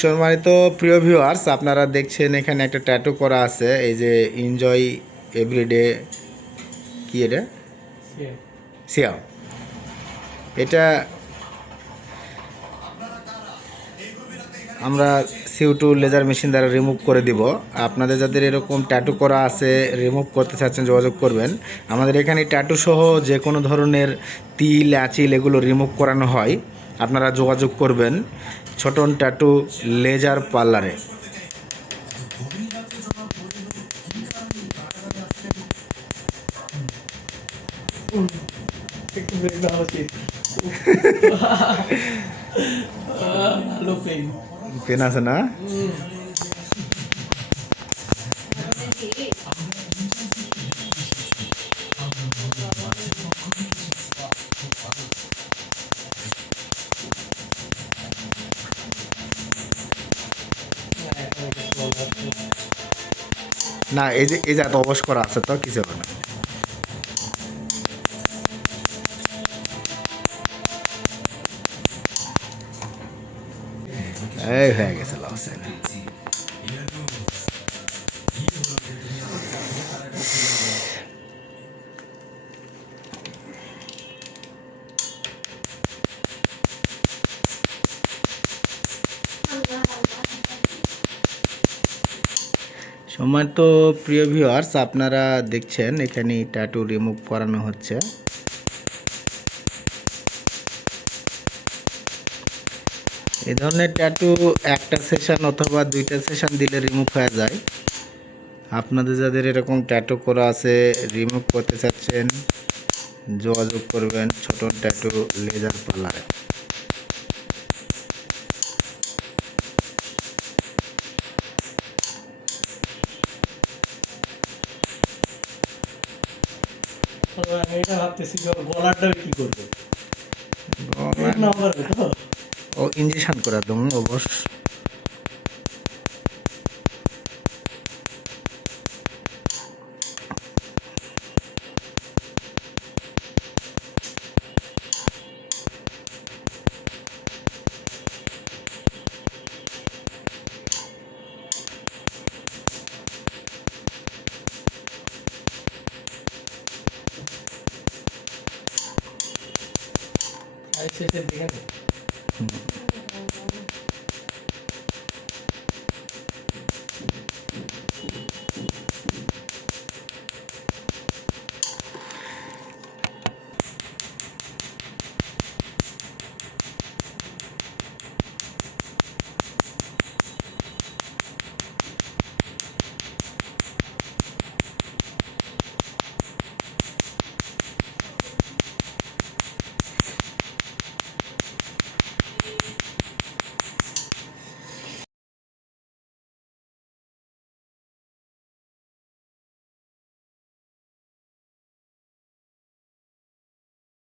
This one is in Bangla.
সম্মানিত প্রিয় ভিউয়ার্স আপনারা দেখছেন এখানে একটা ট্যাটু করা আছে এই যে এনজয় এভরিডে কি এটা? সিয়াম এটা আমরা সিউ টু লেজার মেশিন দ্বারা রিমুভ করে দিব। আপনাদের যাদের এরকম ট্যাটু করা আছে রিমুভ করতে চাচ্ছেন যোগাযোগ করবেন। আমাদের এখানে ট্যাটু সহ যে কোনো ধরনের তিল আঁচিল এগুলো রিমুভ করানো হয়। আপনারা যোগাযোগ করবেন ছোটন ট্যাটু লেজার পার্লারে। পেন। আছে না? না, এই যে এই যে এত অবশ করা আছে তো, কিছু হবে না। এই হয়ে গেছে, লস সম্মানিত প্রিয় ভিউয়ার্স আপনারা দেখছেন এখানে ট্যাটু রিমুভ করানো হচ্ছে। এই ধরনের ট্যাটু একটা সেশন অথবা দুইটা সেশন দিলে রিমুভ হয়ে যায়। আপনাদের যাদের এরকম ট্যাটু করা আছে রিমুভ করতে চাচ্ছেন, যোগাযোগ করবেন ছোট ট্যাটু লেজার পার্লারে। এটা ভাবতেছি যে গলাটা কি করবে? পেন না পারবে তো ও ইঞ্জেকশন করা তুমি অবশ্য। শেষের দিকে